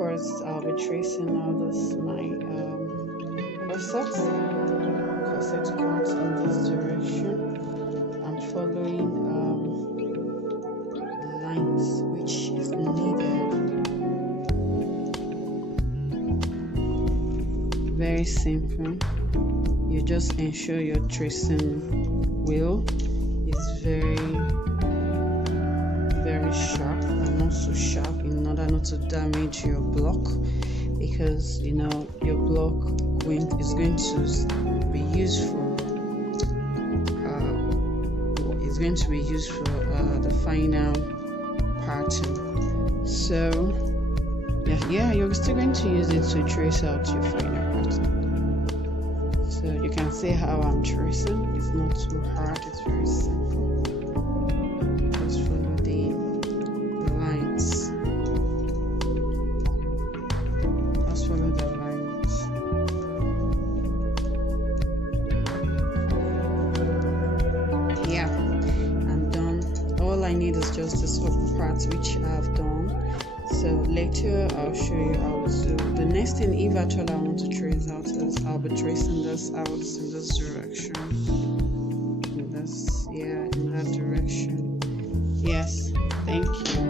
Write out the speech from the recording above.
course, I'll be tracing all this my corset cuts in this direction and following lines which is needed. Very simple. You just ensure your tracing wheel is very sharp and not so sharp in order not to damage your block, because you know your block is going to be used for the final pattern. So yeah, you're still going to use it to trace out your final pattern. So you can see how I'm tracing. It's not too hard, it's very simple. Just follow the lines. Just follow the lines. Yeah, I'm done. All I need is just this upper part which I've done. So later I'll show you how to. The next thing, if actually I want to trace out, is I'll be tracing this out in this direction. In that direction. Yes, thank you.